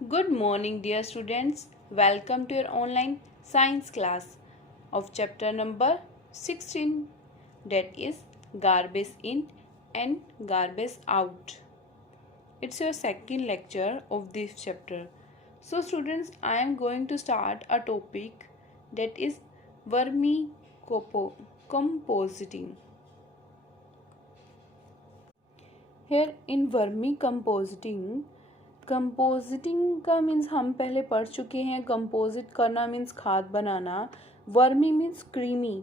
Good morning, dear students. Welcome to your online science class of chapter number 16, that is garbage in and garbage out. It's your second lecture of this chapter. So, students, I am going to start a topic that is vermicomposting. Here in vermicomposting, compositing का means हम पहले पढ़ चुके हैं. Composite करना means खाद बनाना. Vermi means creamy,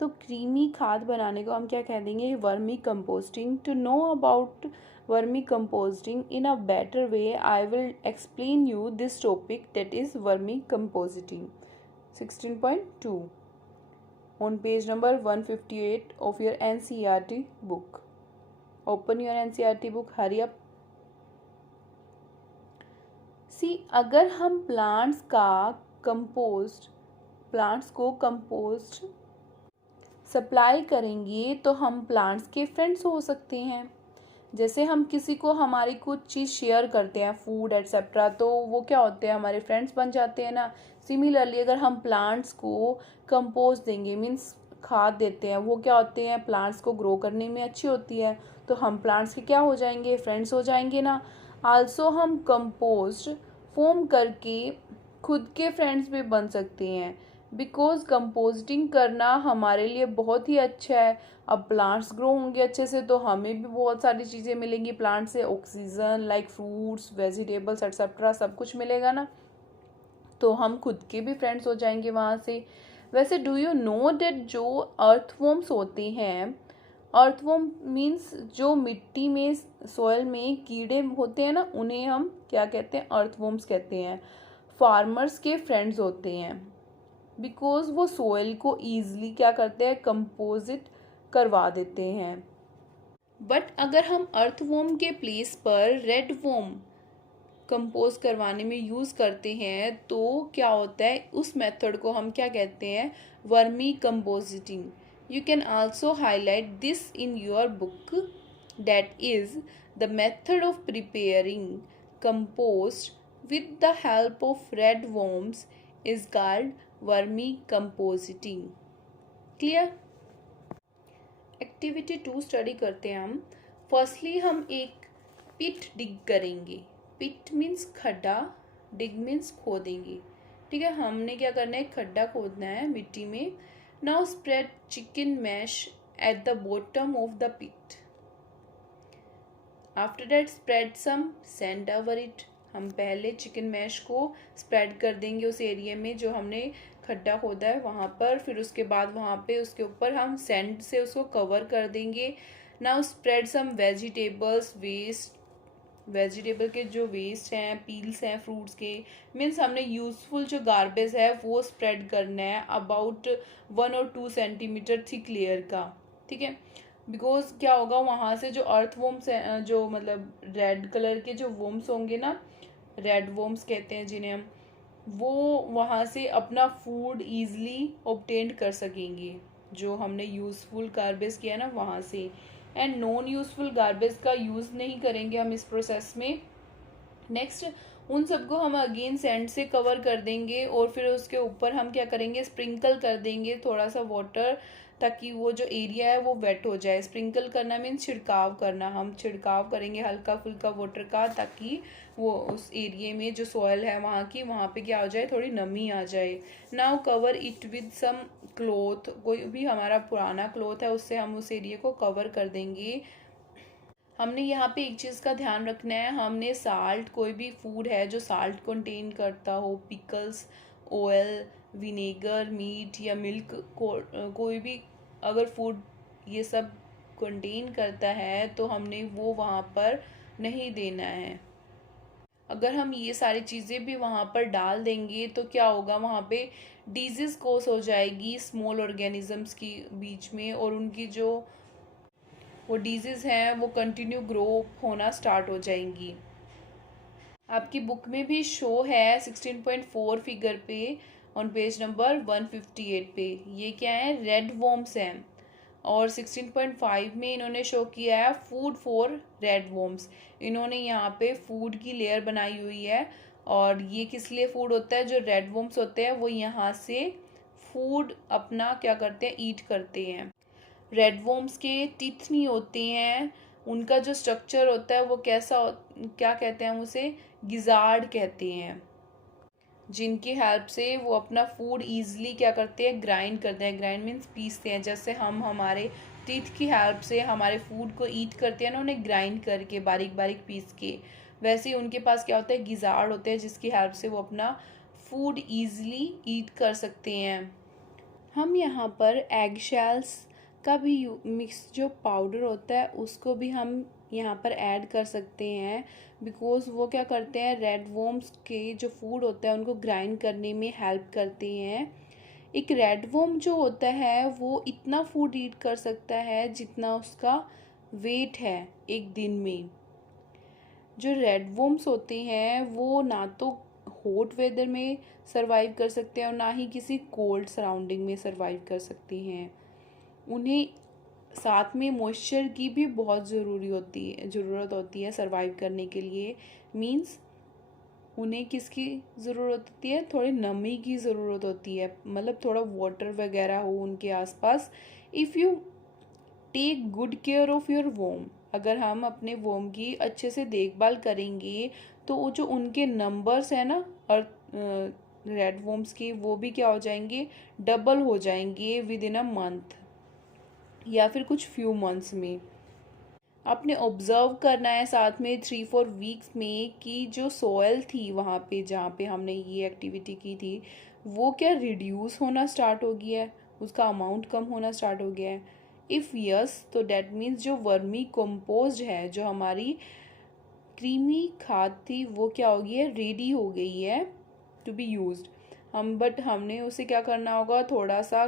तो क्रीमी खाद बनाने को हम क्या कह देंगे? Vermicomposting. To know about vermicomposting in a better way I will explain you this topic that is vermicompositing. 16.2 on page number 158 of your NCERT book. Open your NCERT book, hurry up. अगर हम plants को compost supply करेंगे तो हम plants के friends हो सकते हैं. जैसे हम किसी को हमारी कुछ चीज़ शेयर करते हैं, फूड एट्सेट्रा, तो वो क्या होते हैं? हमारे फ्रेंड्स बन जाते हैं ना. सिमिलरली अगर हम प्लांट्स को कंपोस्ट देंगे मीन्स खाद देते हैं, वो क्या होते हैं? प्लांट्स को ग्रो करने में अच्छी होती है, तो हम प्लांट्स के क्या हो जाएंगे? फ्रेंड्स हो जाएंगे ना. आल्सो हम कंपोस्ट फॉर्म करके खुद के फ्रेंड्स भी बन सकते हैं, बिकॉज कंपोस्टिंग करना हमारे लिए बहुत ही अच्छा है. अब प्लांट्स ग्रो होंगे अच्छे से तो हमें भी बहुत सारी चीज़ें मिलेंगी प्लांट से. Oxygen like fruits, vegetables etcetera सब कुछ मिलेगा ना, तो हम खुद के भी फ्रेंड्स हो जाएंगे वहाँ से. वैसे डू यू नो डेट जो अर्थवॉर्म्स होते हैं, अर्थवॉर्म मीन्स जो मिट्टी में सॉइल में कीड़े होते हैं ना, उन्हें हम क्या कहते हैं? अर्थवॉर्म्स कहते हैं. फार्मर्स के फ्रेंड्स होते हैं बिकॉज वो सॉइल को ईजिली क्या करते हैं? कंपोजिट करवा देते हैं. बट अगर हम अर्थवॉर्म के प्लेस पर रेड वॉर्म कंपोज करवाने में यूज़ करते हैं तो क्या होता है? उस मेथड को हम क्या कहते हैं? Vermi compositing. You can also highlight this in your book, that is the method of preparing compost with the help of red worms is called vermicomposting. Clear? Activity 2 study करते हैं हम. फर्स्टली हम एक पिट डिग करेंगे. पिट मीन्स खड्डा, डिग means खोदेंगे. ठीक है, हमने क्या करना है? खड्डा खोदना है मिट्टी में. Now spread chicken mash at the bottom of the pit. After that spread some sand over it. हम पहले चिकन मैश को स्प्रेड कर देंगे उस एरिया में जो हमने खड्डा खोदा है वहाँ पर. फिर उसके बाद वहाँ पे उसके ऊपर हम सैंड से उसको कवर कर देंगे. Now spread some vegetables waste. Vegetable के जो वेस्ट हैं, पील्स हैं फ्रूट्स के, मीन्स हमने यूजफुल जो गार्बेज है वो स्प्रेड करना है अबाउट 1 और 2 सेंटीमीटर थिक लेयर का. ठीक है, बिकॉज क्या होगा? वहाँ से जो अर्थ वॉर्म्स हैं, जो मतलब रेड कलर के जो वॉर्म्स होंगे ना, रेड वॉर्म्स कहते हैं जिन्हें हम, वो वहाँ से अपना फूड ईजिली ऑब्टेन कर सकेंगे जो हमने यूजफुल गार्बेज किया ना वहाँ से. एंड नॉन यूजफुल गार्बेज का यूज़ नहीं करेंगे हम इस प्रोसेस में. नेक्स्ट उन सबको हम अगेन सैंड से कवर कर देंगे और फिर उसके ऊपर हम क्या करेंगे? स्प्रिंकल कर देंगे थोड़ा सा वाटर, ताकि वो जो एरिया है वो वेट हो जाए. स्प्रिंकल करना मीन्स छिड़काव करना. हम छिड़काव करेंगे हल्का फुल्का वाटर का, ताकि वो उस एरिया में जो सॉइल है वहाँ की, वहाँ पे क्या हो जाए? थोड़ी नमी आ जाए. Now cover it with some cloth. कोई भी हमारा पुराना क्लॉथ है उससे हम उस एरिया को कवर कर देंगे. हमने यहाँ पे एक चीज़ का ध्यान रखना है. हमने साल्ट, कोई भी फूड है जो साल्ट कंटेन करता हो, पिकल्स, ऑयल, विनेगर, मीट या मिल्क, कोई भी अगर फूड ये सब कंटेन करता है तो हमने वो वहाँ पर नहीं देना है. अगर हम ये सारी चीज़ें भी वहाँ पर डाल देंगे तो क्या होगा? वहाँ पे डिजीज़ कॉज हो जाएगी स्मॉल ऑर्गेनिजम्स की बीच में, और उनकी जो वो डिजीज़ हैं वो कंटिन्यू ग्रो होना स्टार्ट हो जाएंगी. आपकी बुक में भी शो है 16.4 फिगर पे ऑन पेज नंबर 158 पे. ये क्या है? रेड वॉर्म्स हैं. और 16.5 में इन्होंने शो किया है फूड फॉर रेड वॉर्म्स. इन्होंने यहाँ पे फूड की लेयर बनाई हुई है और ये किस लिए फूड होता है, जो रेड वर्म्स होते हैं वो यहाँ से फूड अपना क्या करते हैं, ईट करते हैं। रेड वर्म्स के टीथ नहीं होते हैं, उनका जो स्ट्रक्चर होता है वो क्या कहते हैं हम उसे, गिजार्ड कहते हैं, जिनकी हेल्प से वो अपना फूड ईजिली क्या करते हैं, ग्राइंड करते हैं। ग्राइंड मीन्स पीसते हैं। जैसे हम हमारे टीथ की हेल्प से हमारे फूड को ईट करते हैं ना, उन्हें ग्राइंड करके बारीक बारीक पीस के, वैसे ही उनके पास क्या होता है, गिजार्ड होते हैं, जिसकी हेल्प से वो अपना फूड ईजिली ईट कर सकते हैं। हम यहाँ पर एग शेल्स का भी मिक्स जो पाउडर होता है उसको भी हम यहाँ पर ऐड कर सकते हैं, बिकॉज़ वो क्या करते हैं, रेड वर्म्स के जो फूड होता है उनको ग्राइंड करने में हेल्प करते हैं। एक रेड वर्म जो होता है वो इतना फूड ईट कर सकता है जितना उसका वेट है एक दिन में। जो रेड वर्म्स होते हैं वो ना तो हॉट वेदर में सरवाइव कर सकते हैं और ना ही किसी कोल्ड सराउंडिंग में सरवाइव कर सकते हैं। उन्हें साथ में मॉइस्चर की भी बहुत ज़रूरत होती है सरवाइव करने के लिए। मींस उन्हें किसकी ज़रूरत होती है, थोड़ी नमी की ज़रूरत होती है, मतलब थोड़ा वाटर वगैरह हो उनके आसपास। If you take good care of your womb, अगर हम अपने वोम की अच्छे से देखभाल करेंगे तो वो जो उनके नंबर्स हैं ना, और रेड वोम्स के, वो भी क्या हो जाएंगे, डबल हो जाएंगे विद इन अ मंथ या फिर कुछ फ्यू मंथ्स में। आपने ऑब्ज़र्व करना है साथ में 3-4 वीक्स में कि जो सॉयल थी वहाँ पे जहाँ पे हमने ये एक्टिविटी की थी, वो क्या रिड्यूस होना स्टार्ट हो गया है, उसका अमाउंट कम होना स्टार्ट हो गया है। इफ़ यस, तो डैट मीन्स जो वर्मी कंपोस्ट है, जो हमारी क्रीमी खाद थी, वो क्या हो गई है, रेडी हो गई है टू बी यूज्ड। हमने उसे क्या करना होगा, थोड़ा सा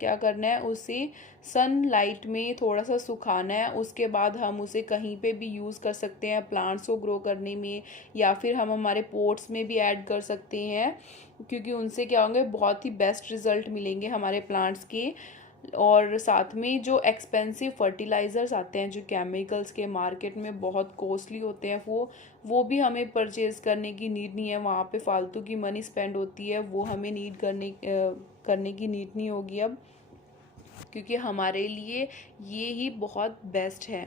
क्या करना है, उसे सनलाइट में थोड़ा सा सुखाना है। उसके बाद हम उसे कहीं पे भी यूज़ कर सकते हैं, प्लांट्स को ग्रो करने में, या फिर हम हमारे पोट्स में भी ऐड कर सकते हैं, क्योंकि उनसे क्या होंगे, बहुत ही बेस्ट रिजल्ट मिलेंगे हमारे प्लांट्स के। और साथ में जो एक्सपेंसिव फर्टिलाइज़र्स आते हैं, जो केमिकल्स के मार्केट में बहुत कॉस्टली होते हैं, वो भी हमें परचेज़ करने की नीड नहीं है। वहाँ पे फालतू की मनी स्पेंड होती है, वो हमें करने की नीड नहीं होगी अब, क्योंकि हमारे लिए ये ही बहुत बेस्ट है।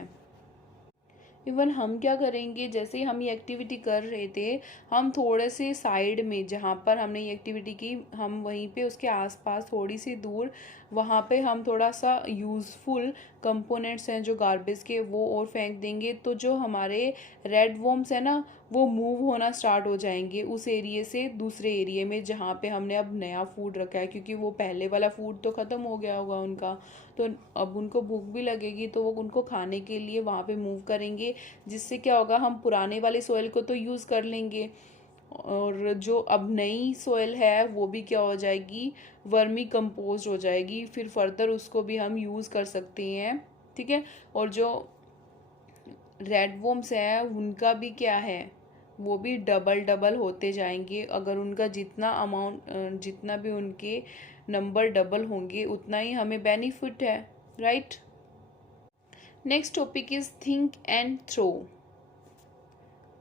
इवन हम क्या करेंगे, जैसे हम ये एक्टिविटी कर रहे थे, हम थोड़े से साइड में जहाँ पर हमने ये एक्टिविटी की, हम वहीं पे उसके आसपास थोड़ी सी दूर, वहाँ पे हम थोड़ा सा यूज़फुल कंपोनेंट्स हैं जो गार्बेज के, वो और फेंक देंगे। तो जो हमारे रेड वर्म्स है ना, वो मूव होना स्टार्ट हो जाएंगे उस एरिए से दूसरे एरिए में जहाँ पे हमने अब नया फूड रखा है, क्योंकि वो पहले वाला फूड तो ख़त्म हो गया होगा उनका। तो अब उनको भूख भी लगेगी, तो वो उनको खाने के लिए वहाँ पे मूव करेंगे, जिससे क्या होगा, हम पुराने वाले सोयल को तो यूज़ कर लेंगे, और जो अब नई सोयल है वो भी क्या हो जाएगी, वर्मी कंपोस्ट हो जाएगी। फिर फर्दर उसको भी हम यूज़ कर सकते हैं, ठीक है। और जो रेड वर्म्स है उनका भी क्या है, वो भी डबल डबल होते जाएंगे। अगर उनका जितना भी उनके नंबर डबल होंगे, उतना ही हमें बेनिफिट है, right. Next topic is think and throw.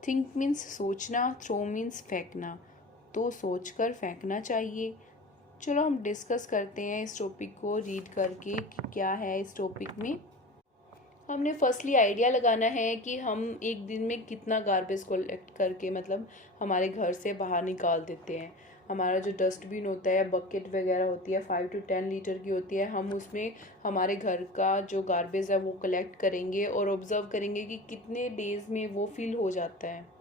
Think means सोचना, थ्रो मीन्स फेंकना। तो सोचकर फेंकना चाहिए। चलो हम डिस्कस करते हैं इस टॉपिक को रीड करके कि क्या है इस टॉपिक में। हमने फर्स्टली आइडिया लगाना है कि हम एक दिन में कितना गार्बेज कलेक्ट करके, मतलब हमारे घर से बाहर निकाल देते हैं। हमारा जो डस्टबिन होता है, बकेट वगैरह होती है, 5 to 10 लीटर की होती है, हम उसमें हमारे घर का जो गार्बेज है वो कलेक्ट करेंगे और ऑब्ज़र्व करेंगे कि कितने डेज़ में वो फिल हो जाता है।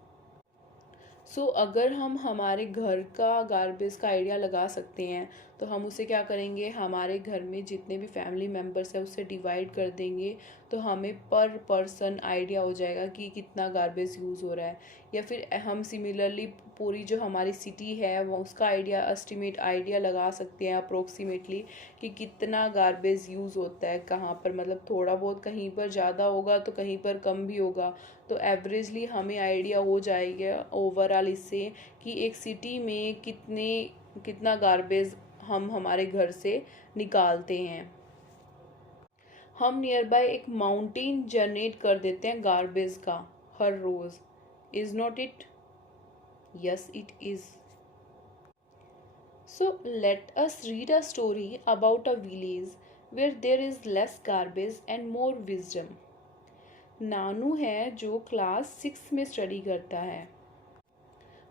अगर हम हमारे घर का गार्बेज का आइडिया लगा सकते हैं, तो हम उसे क्या करेंगे, हमारे घर में जितने भी फैमिली मेम्बर्स हैं उससे डिवाइड कर देंगे, तो हमें पर पर्सन आइडिया हो जाएगा कि कितना गार्बेज यूज़ हो रहा है। या फिर हम सिमिलरली पूरी जो हमारी सिटी है वो उसका आइडिया लगा सकते हैं अप्रोक्सीमेटली, कि कितना गार्बेज यूज़ होता है कहाँ पर, मतलब थोड़ा बहुत कहीं पर ज़्यादा होगा तो कहीं पर कम भी होगा। तो एवरेजली हमें आइडिया हो जाएगा ओवरऑल इससे कि एक सिटी में कितना गार्बेज हम हमारे घर से निकालते हैं। हम नियर बाय एक माउंटेन जनरेट कर देते हैं गार्बेज का हर रोज़, is not it. Yes, it is. So let us read a story about a village where there is less garbage and more wisdom. नानू है जो क्लास 6 में स्टडी करता है।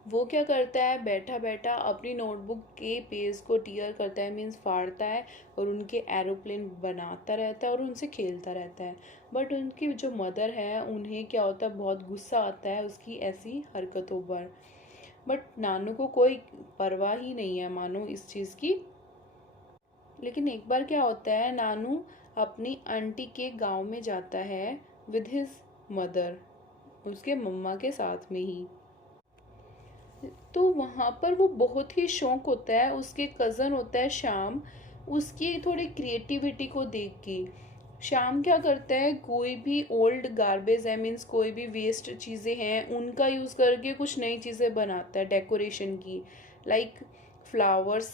वो क्या करता है, बैठा बैठा अपनी नोटबुक के पेज को टीयर करता है, मीन्स फाड़ता है और उनके एरोप्लेन बनाता रहता है और उनसे खेलता रहता है। बट उनकी जो मदर है उन्हें क्या होता है, बहुत गुस्सा आता है उसकी ऐसी हरकतों पर। बट नानू को कोई परवाह ही नहीं है मानो इस चीज़ की। लेकिन एक बार क्या होता है, नानू अपनी आंटी के गांव में जाता है विद हिज मदर, उसके मम्मा के साथ में ही। तो वहाँ पर वो बहुत ही शौक होता है, उसके कज़न होता है श्याम, उसकी थोड़ी क्रिएटिविटी को देख के। श्याम क्या करता है, कोई भी ओल्ड गार्बेज है, मीन्स कोई भी वेस्ट चीज़ें हैं उनका यूज़ करके कुछ नई चीज़ें बनाता है डेकोरेशन की। लाइक फ्लावर्स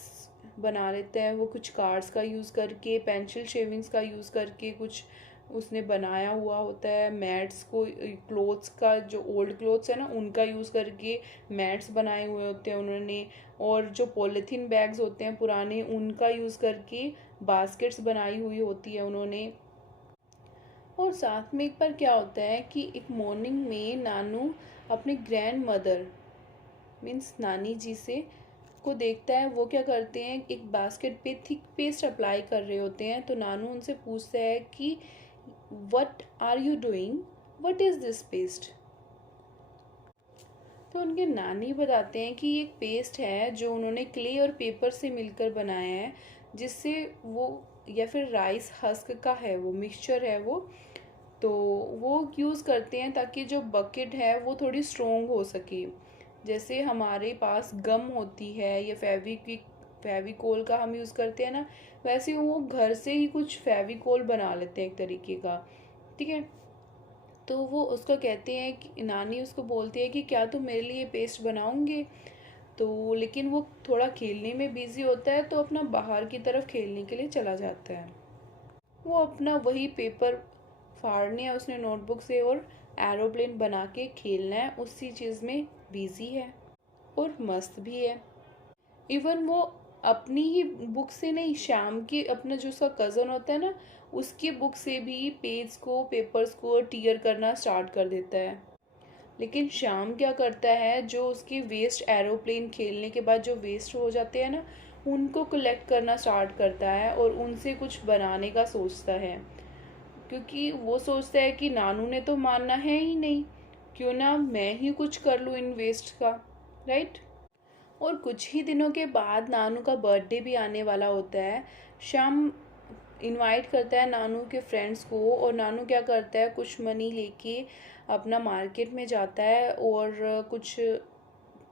बना लेते हैं वो, कुछ कार्ड्स का यूज़ करके, पेंसिल शेविंग्स का यूज़ करके कुछ उसने बनाया हुआ होता है। मैट्स को, क्लोथ्स का, जो ओल्ड क्लोथ्स है ना उनका यूज़ करके मैट्स बनाए हुए होते हैं उन्होंने। और जो पॉलीथीन बैग्स होते हैं पुराने, उनका यूज़ करके बास्केट्स बनाई हुई होती है उन्होंने। और साथ में एक बार क्या होता है कि एक मॉर्निंग में नानू अपने ग्रैंड मदर मीन्स नानी जी से को देखता है, वो क्या करते हैं, एक बास्केट पे थिक पेस्ट अप्लाई कर रहे होते हैं। तो नानू उनसे पूछता है कि what are you doing, what is this paste. तो उनके नानी बताते हैं कि ये एक पेस्ट है जो उन्होंने क्ले और पेपर से मिलकर बनाया है, जिससे वो, या फिर राइस हस्क का है वो मिक्सचर है वो, तो वो यूज़ करते हैं ताकि जो बकेट है वो थोड़ी स्ट्रोंग हो सके। जैसे हमारे पास गम होती है या फेविकोल का हम यूज़ करते हैं ना, वैसे वो घर से ही कुछ फेविकोल बना लेते हैं एक तरीके का। ठीक है, तो वो उसको कहते हैं कि नानी उसको बोलती है कि क्या तुम मेरे लिए पेस्ट बनाओगे। तो लेकिन वो थोड़ा खेलने में बिजी होता है, तो अपना बाहर की तरफ खेलने के लिए चला जाता है। वो अपना वही पेपर फाड़ने है उसने नोटबुक से और एरोप्लेन बना के खेलना है, उसी चीज़ में बिजी है और मस्त भी है। इवन वो अपनी ही बुक से नहीं, श्याम की, अपना जो उसका कज़न होता है ना, उसकी बुक से भी पेज को, पेपर्स को टीयर करना स्टार्ट कर देता है। लेकिन श्याम क्या करता है, जो उसकी वेस्ट एरोप्लेन खेलने के बाद जो वेस्ट हो जाते हैं ना, उनको कलेक्ट करना स्टार्ट करता है और उनसे कुछ बनाने का सोचता है। क्योंकि वो सोचता है कि नानू ने तो मानना है ही नहीं, क्यों ना मैं ही कुछ कर लूँ इन वेस्ट का, राइट। और कुछ ही दिनों के बाद नानू का बर्थडे भी आने वाला होता है। श्याम इनवाइट करता है नानू के फ्रेंड्स को, और नानू क्या करता है, कुछ मनी लेके अपना मार्केट में जाता है और कुछ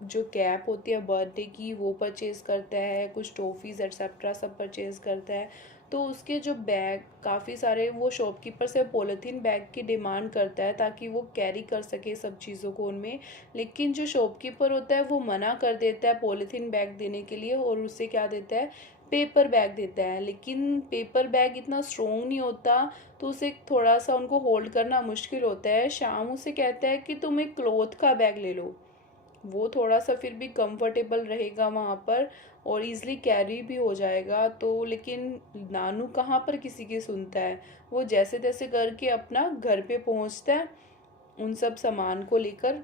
जो कैप होती है बर्थडे की वो परचेज़ करता है, कुछ टॉफ़ीज़ एक्सेट्रा सब परचेज़ करता है। तो उसके जो बैग काफ़ी सारे, वो शॉपकीपर से पॉलीथीन बैग की डिमांड करता है ताकि वो कैरी कर सके सब चीज़ों को उनमें। लेकिन जो शॉपकीपर होता है वो मना कर देता है पॉलीथीन बैग देने के लिए, और उससे क्या देता है, पेपर बैग देता है। लेकिन पेपर बैग इतना स्ट्रॉन्ग नहीं होता, तो उसे थोड़ा सा उनको होल्ड करना मुश्किल होता है। शाम उसे कहता है कि तुम एक क्लॉथ का बैग ले लो, वो थोड़ा सा फिर भी कंफर्टेबल रहेगा वहाँ पर और इजली कैरी भी हो जाएगा। तो लेकिन नानू कहाँ पर किसी की सुनता है, वो जैसे तैसे करके अपना घर पे पहुँचता है उन सब सामान को लेकर,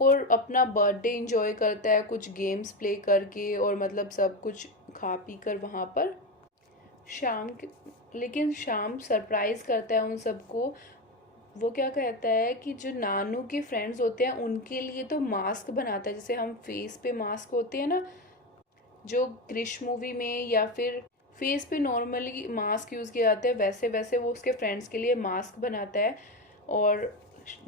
और अपना बर्थडे इंजॉय करता है कुछ गेम्स प्ले करके, और मतलब सब कुछ खा पी कर वहाँ पर शाम के। लेकिन शाम सरप्राइज करता है उन सबको। वो क्या कहता है कि जो नानू के फ्रेंड्स होते हैं उनके लिए तो मास्क बनाता है, जैसे हम फेस पे मास्क होते हैं ना, जो क्रिश मूवी में या फिर फेस पे नॉर्मली मास्क यूज़ किए जाते हैं, वैसे वैसे वो उसके फ्रेंड्स के लिए मास्क बनाता है। और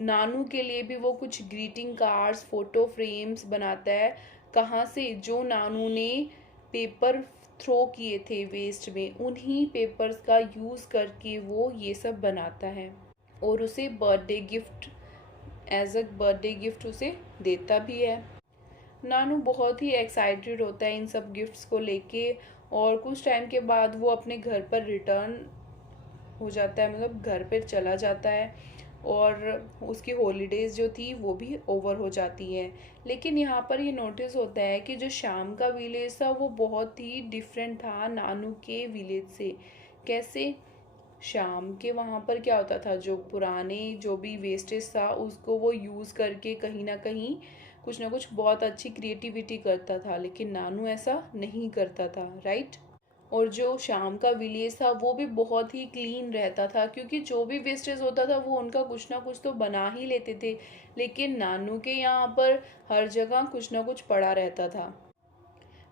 नानू के लिए भी वो कुछ ग्रीटिंग कार्ड्स, फोटो फ्रेम्स बनाता है। कहाँ से, जो नानू ने पेपर थ्रो किए थे वेस्ट में, उन्हीं पेपर्स का यूज़ करके वो ये सब बनाता है और उसे birthday gift, as a birthday gift उसे देता भी है। नानू बहुत ही एक्साइटेड होता है इन सब गिफ्ट्स को लेके, और कुछ टाइम के बाद वो अपने घर पर रिटर्न हो जाता है, मतलब घर पर चला जाता है। और उसकी हॉलीडेज़ जो थी वो भी ओवर हो जाती हैं। लेकिन यहाँ पर ये नोटिस होता है कि जो श्याम का विलेज था वो बहुत ही डिफरेंट था नानू के विलेज से। कैसे? शाम के वहाँ पर क्या होता था, जो पुराने जो भी वेस्टेज था उसको वो यूज़ करके कहीं ना कहीं कुछ ना कुछ बहुत अच्छी क्रिएटिविटी करता था, लेकिन नानू ऐसा नहीं करता था, राइट। और जो शाम का विलेज था वो भी बहुत ही क्लीन रहता था, क्योंकि जो भी वेस्टेज होता था वो उनका कुछ ना कुछ तो बना ही लेते थे। लेकिन नानू के यहाँ पर हर जगह कुछ ना कुछ पड़ा रहता था।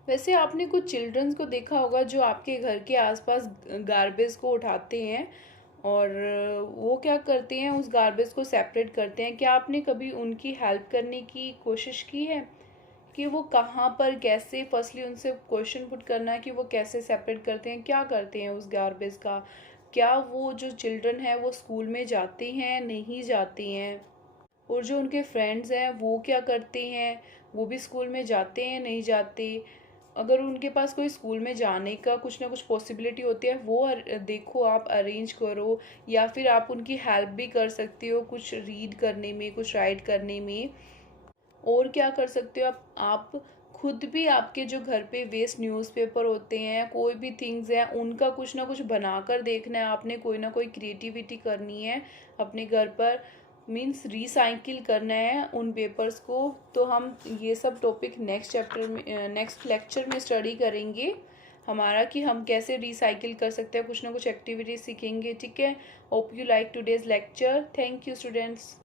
वैसे आपने कुछ चिल्ड्रंस को देखा होगा जो आपके घर के आसपास गार्बेज को उठाते हैं और वो क्या करते हैं, उस गार्बेज को सेपरेट करते हैं। क्या आपने कभी उनकी हेल्प करने की कोशिश की है कि वो कहाँ पर कैसे, फर्स्टली उनसे क्वेश्चन पुट करना है कि वो कैसे सेपरेट करते हैं, क्या करते हैं उस गार्बेज का। क्या वो जो चिल्ड्रन है वो स्कूल में जाते हैं, नहीं जाते हैं? और जो उनके फ्रेंड्स हैं वो क्या करते हैं, वो भी स्कूल में जाते हैं, नहीं जाते? अगर उनके पास कोई स्कूल में जाने का कुछ ना कुछ पॉसिबिलिटी होती है वो देखो, आप अरेंज करो। या फिर आप उनकी हेल्प भी कर सकते हो कुछ रीड करने में, कुछ राइट करने में। और क्या कर सकते हो आप खुद भी आपके जो घर पे वेस्ट न्यूज़पेपर होते हैं, कोई भी थिंग्स हैं, उनका कुछ ना कुछ बनाकर देखना है आपने, कोई ना कोई क्रिएटिविटी करनी है अपने घर पर। मीन्स रिसाइकिल करना है उन पेपर्स को। तो हम ये सब टॉपिक नेक्स्ट चैप्टर में, नेक्स्ट लेक्चर में स्टडी करेंगे हमारा, कि हम कैसे रिसाइकिल कर सकते हैं, कुछ ना कुछ एक्टिविटीज सीखेंगे, ठीक है। Hope you like today's lecture. Thank you students.